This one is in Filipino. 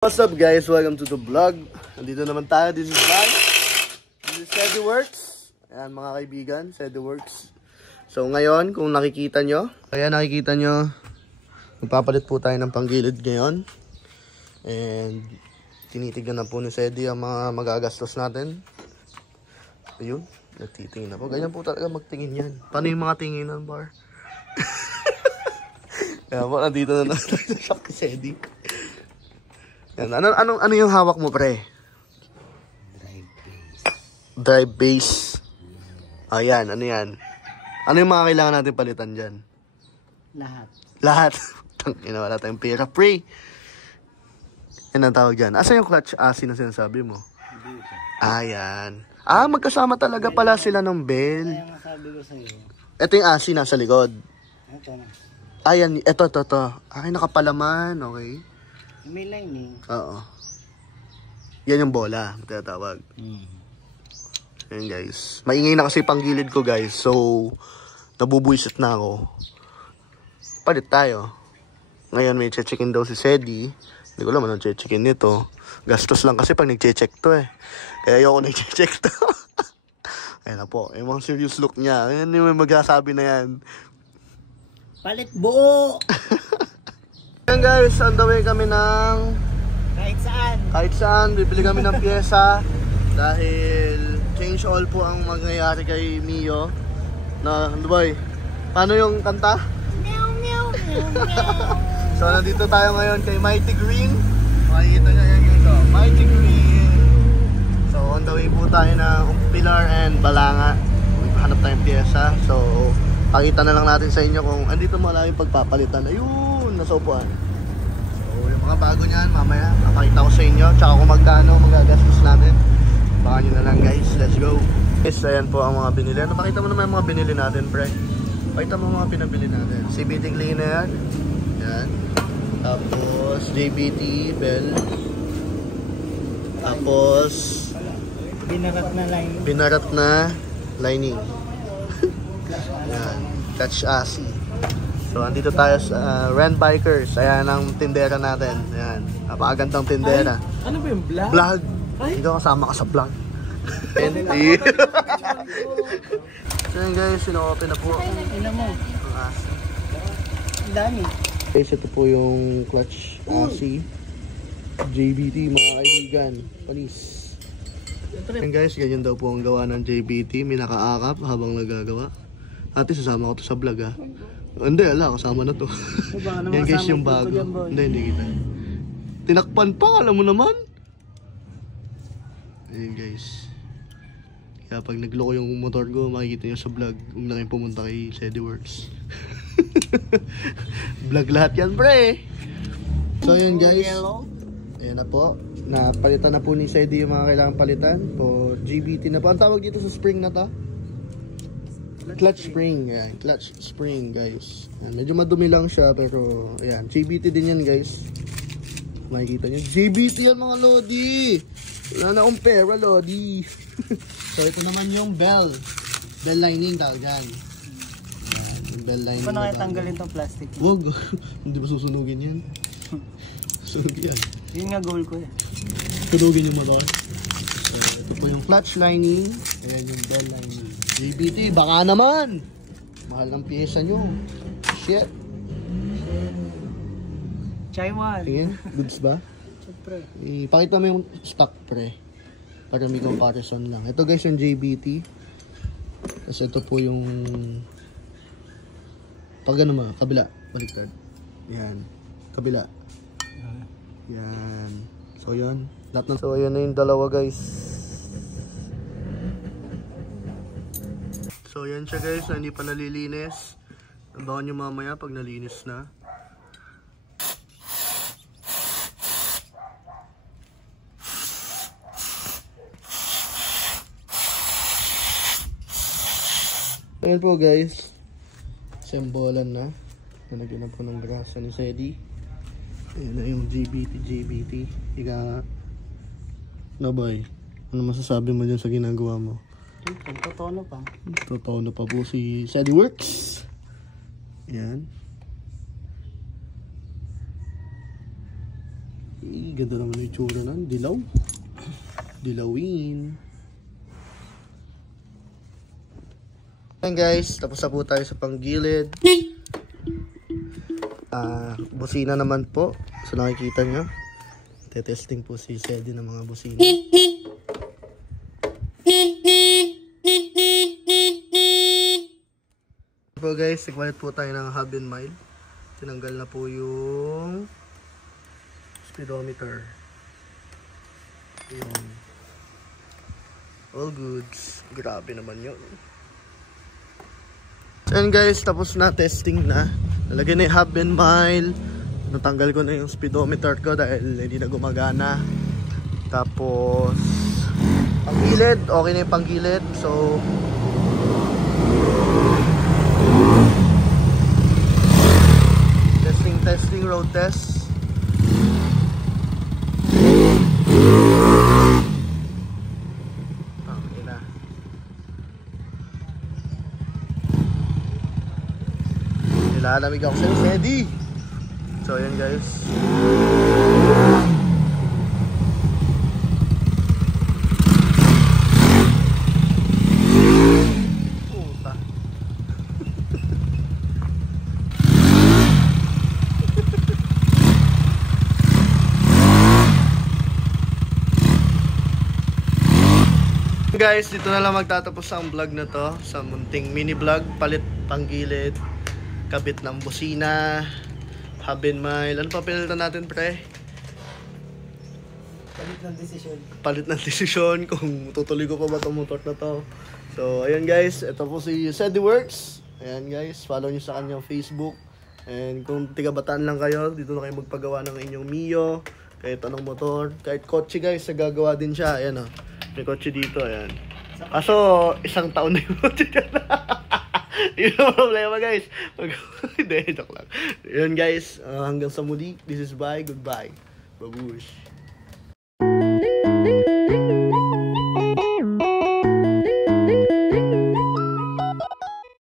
What's up guys? Welcome to the vlog. Nandito naman tayo. This is Van. This is SEDIWORKS. Ayan mga kaibigan, SEDIWORKS. So ngayon, kung nakikita nyo, magpapalit po tayo ng panggilid ngayon. And tinitignan na po ni Sedi ang mga magagastos natin. Ayun, nagtitingin na po. Ganyan po talaga magtingin yan. Paano yung mga tinginan, bar? Kaya po, nandito na tayo sa shop ni Sedi. Ano yung hawak mo, pre? Drive base. Ayan, ano yan? Ano yung mga kailangan natin palitan dyan? Lahat. Tangina, wala tayong pera, pre. Yan ang tawag dyan. Asa yung clutch AC na sinasabi mo? Ayan. Magkasama talaga pala sila ng bell. Kaya sabi ko sa'yo. Ito yung AC nasa likod. Ito na. Ayan, ito. Ay, nakapalaman, okay. May lining. Oo. Yan yung bola, tinatawag. Ayan guys. Maingay na kasi panggilid ko guys. So, nabubuisit na ako. Palit tayo. Ngayon may che-checkin daw si Sedi. Hindi ko alam anong che-checkin nito. Gastos lang kasi pag nag-che-check to eh. Kaya ayoko nag-che-check to. Ayan na po. Yung mga serious look niya. Ayan yung magsasabi na yan. Palit buo! Ayan guys, on the way kami ng... Kahit saan, bibili kami ng pyesa. Dahil change all po ang mangyayari kay Mio. Na, Dubai, paano yung kanta? Meow, meow, meow, meow. So, nandito tayo ngayon kay Mighty Green. Makikita nyo yan guys, Mighty Green. So, on the way po tayo ng Pilar and Balanga. Hanap tayong pyesa. So, pakita na lang natin sa inyo kung andito mo lang yung pagpapalitan. Ayun, nasa upuan. So, yung mga bago niyan, mamaya, papakita ko sa inyo. Tsaka kung magkano magagastos natin. Baka nyo na lang guys, let's go. Guys, ayan po ang mga binili. Pakita mo naman yung mga binili natin, pre. Pakita mo mga pinabili natin. CBT cleaner. Yan. Tapos, JBT, bell. Tapos, binarat na lining. Yan. Catch AC. So, andito tayo sa Ren Bikers. Ayan ang tindera natin. Ayan. Napakagandang tindera. Ano ba yung vlog? Vlog. Hindi ko kasama ka sa vlog. So yun guys, sino-open na po. Ina mo. Ang AC. Ang dami. Guys, ito po yung clutch AC. JBT mga kaibigan. Panis. Yan guys, ganyan daw po ang gawa ng JBT. May nakaakap habang nagagawa. Ate, sasama ko to sa vlog ha. Hindi, ala, kasama na to. Yan guys yung bago. Hindi kita. Tinakpan pa, alam mo naman. Ayan guys. Kaya pag nagloko yung motor ko, makikita nyo sa vlog. Huwag na kayong pumunta kay SEDIWORKS. Vlog lahat yan, pre. So ayan guys. Ayan na po. Napalitan na po ni Sedi yung mga kailangan palitan. Po GBT na po. Ang tawag dito sa spring na to? Clutch spring. Ayan, clutch spring guys. Ayan, medyo madumi lang siya pero ayan, GBT din yan guys. Makikita nyo. GBT yan mga lodi. Wala na akong pera lodi. So ito naman yung bell. Bell lining tawag dyan. Ayan, yung bell lining. Paano kaya tanggalin tong plastic? Huwag. Hindi ba susunugin yan? Sunog yan. Yun nga goal ko eh. Sunugin yung motor. Ito po yung clutch lining. Ayan yung bell lining. JBT, baka naman. Mahal ng pyesa nyo. Shit. Chaiwan. Tingin, goods ba? Siyempre. Ipakita mo yung stock, pre. Para may comparison lang. Ito guys yung JBT. Tapos ito po yung... Pag ano ma, kabila. Baliktad. Yan. Kabila. Yan. So yun. So yun na yung dalawa guys. So yan siya guys, na hindi pa nalilinis. Abangan nyo mamaya pag nalinis na. Ayan po guys. Sembolan na. Nalagyan na po ng grasa ni Sedi. Ayan na yung JBT. Ika... No boy, ano masasabi mo dyan sa ginagawa mo? Totono pa. Totono pa po si SEDIWORKS. Yan. Ganda naman yung itsura nun. Dilaw. Dilawin. Ayan guys, tapos na po tayo sa panggilid. Busina naman po. So nakikita nyo. Tetesting po si Sedi ng mga busina. Po guys, nagpalit po tayo ng hub and mile. Tinanggal na po yung speedometer. Yun. All goods. Grabe naman yun. And guys, tapos na testing na. Nalagay na yung hub and mile. Natanggal ko na yung speedometer ko dahil hindi na gumagana. Tapos panggilid, okay na yung panggilid. So testing, road test. Okay na. Nilalamig ako sa'yo, Sedi. So, ayan guys. Puta. Guys, dito na lang magtatapos ang vlog na to. Sa munting mini vlog, palit panggilid, kabit ng busina, hub and mile. Ano pa pinalitan natin, pre? Palit ng desisyon. Palit ng desisyon kung tutuloy ko pa ba itong motor na to. So, ayan guys, ito po si Sedi Works. Ayan guys, follow nyo sa kanyang Facebook. And kung tiga-Bataan lang kayo, dito na kayo magpagawa ng inyong Mio. Kahit anong motor. Kahit kotse guys, nagagawa din siya. Ayan o. May kotse dito, ayan. Kaso, isang taon na yung kotse dyan. Yun ang problema guys. Hindi, joke lang. Yun guys, hanggang sa muli. This is bye, goodbye. Babush.